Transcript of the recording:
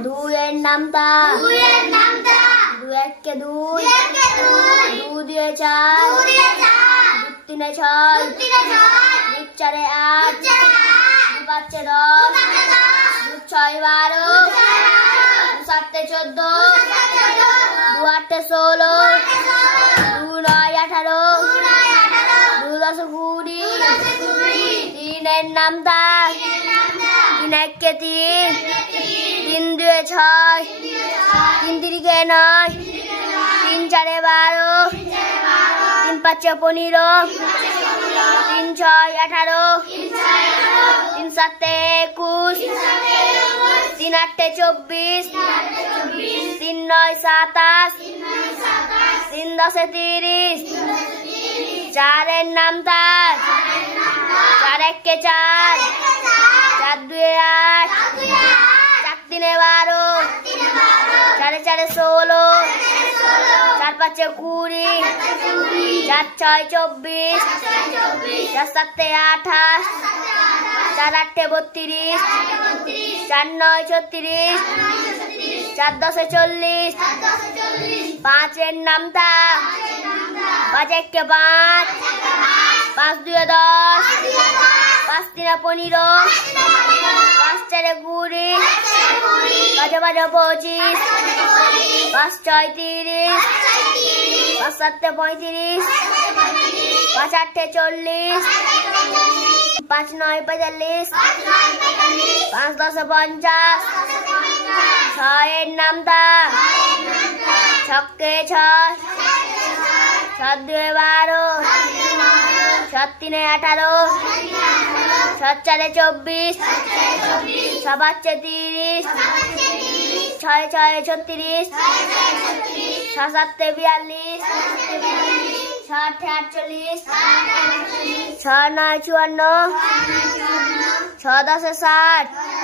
দুইয়ের নামতা দুই একে দুই দুই দুয়ে চার দুই তিনে ছয় দুই চারে আট দুই পাঁচে 10 দুই ছয় 12 দুই সাতে 14 দুই আটে 16 দুই নয় 18 দুই দশে 20 তিনের নামতা তিন একে তিন তিন দুয়ে ছয় তিন তিরিকে 9 তিন চারে 12 তিন পাঁচে 15 তিন ছয় 18 তিন সাতে 21 তিন আটে 24 তিন নয় 27 তিন দশে 30 চারের নামতা চার একে চার চার দুয়ে 8 চার তিনে 12 চারে চারে 16 চার পাঁচে 20 চার ছয় 24 চার সাতে 28 চার আটে 32 চার নয় 36 চার দশে 40 পাঁচের নামতা পাঁচ একে 5 পাঁচ দুয়ে 10 পাঁচ তিনে 15 পাঁচ চারে 20 পাঁচে পাঁচে 25 পাঁচ ছয় 30 পাঁচ সাতে 35 পাঁচ আটে 40 পাঁচ নয় 45 পাঁচ দশে 50 ছয়ের নামতা ছক্কে 6 সাত দুয়ে 12 সাত তিনে 18 সাত চারে 24 সাত পাঁচে 30 ছয় ছয় 36 সাত সাতে 42 সাত আটে 48 ছয় নয় 54 ছয় দশে 60